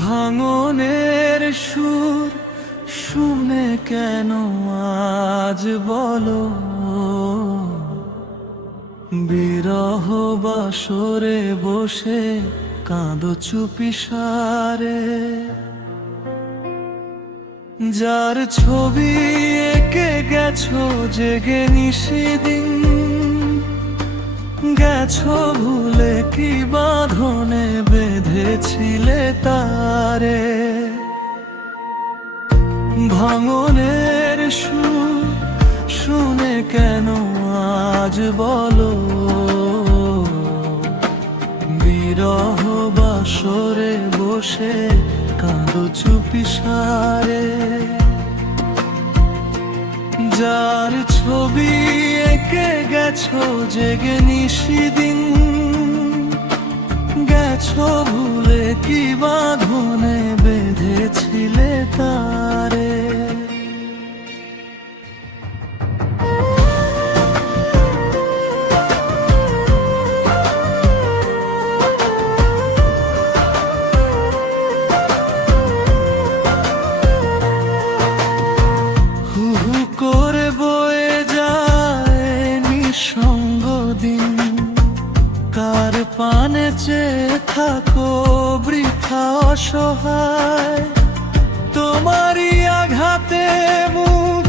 ভাঙনের সুর শুনে কেন আজ বলো বিরহ বাসরে বসে কাঁদো চুপিসারে। যার ছবি এঁকে গেছো জেগে নিশিদিন, গেছো ভুলে কি বাঁধনে বেঁধেছিলে তারে। ভাঙনের সুর শুনে কেন আজ বলো বিরহ বাসরে বসে কাঁদো চুপিসারে। যার ছবি এঁকে গেছো জেগে নিশিদিন, গেছো ভুলে কি বাঁধনে বেঁধেছিলে তারে। করে বয়ে যায় নিঃসঙ্গ দিন, কার পানে চেয়ে থাকো বৃথা অসহায়। তোমারই আঘাতে মুখ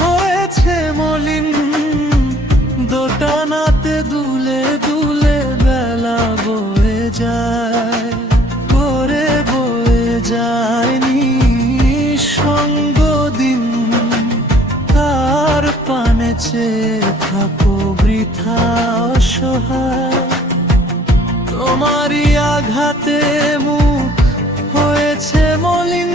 হয়েছে মলিন, দোটানাতে দুলে দুলে বেলা বয়ে যায়, করে বয়ে যায় নিঃসঙ্গ দিন। কার পানে চেয়ে থাকো বৃথা অসহায়। তোমারই আঘাতে মুখ হয়েছে মলিন,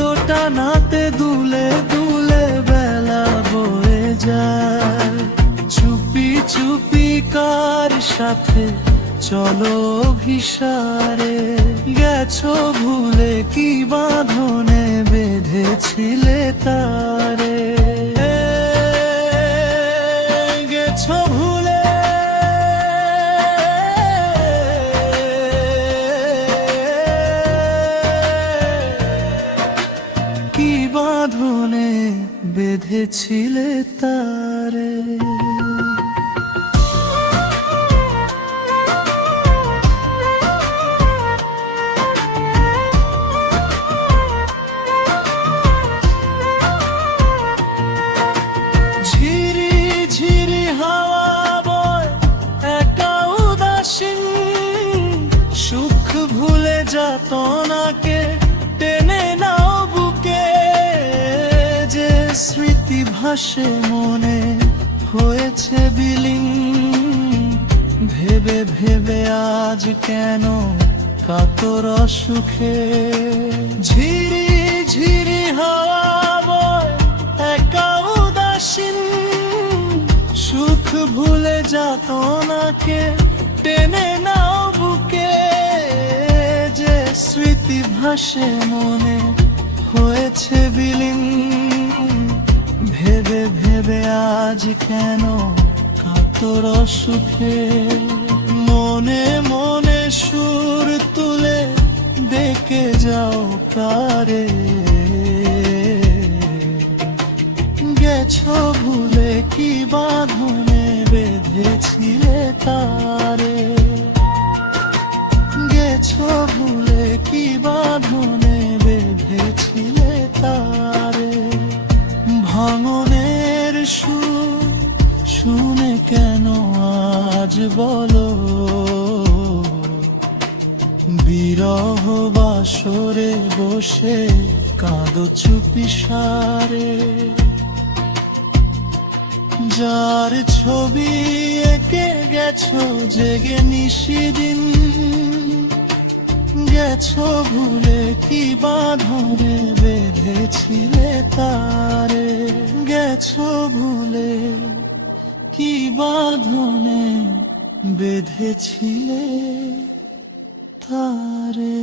দোটানাতে দুলে দুলে বেলা বয়ে যায়। চুপি চুপি কার সাথে চলো অভিসারে, গেছো ভুলে কি বাঁধনে বেঁধেছিলে তারে। গেছো ভুলে কি বাঁধনে বেঁধেছিলে তারে। যাতনাকে টেনে নাও বুকে, যে স্মৃতি ভাসে মনে হয়েছে বিলীন। ভেবে ভেবে আজ কেন কাতর সুখে, ঝিরি ঝিরি হাওয়া বয় একা উদাসীন। সুখ ভুলে যাতনাকে টেনে নাও বুকে, স্মৃতি ভাসে মনে হয়েছে বিলীন। ভেবে ভেবে আজ কেন কাতর সুখে, মনে মনে সুর তুলে ডেকে যাও কারে। গেছো ভুলে কি বাঁধনে বেঁধেছিলে তারে। গেছো ভুলে কি বাঁধনে বেঁধেছিলে তারে। ভাঙনের সুর শুনে কেন আজ বলো বিরহ বাসরে বসে কাঁদো চুপিসারে। যার ছবি এঁকে গেছো জেগে নিশিদিন, গেছো ভুলে কি বাঁধনে বেঁধেছিলে তারে। গেছো ভুলে কি বাঁধনে বেঁধেছিলে তারে।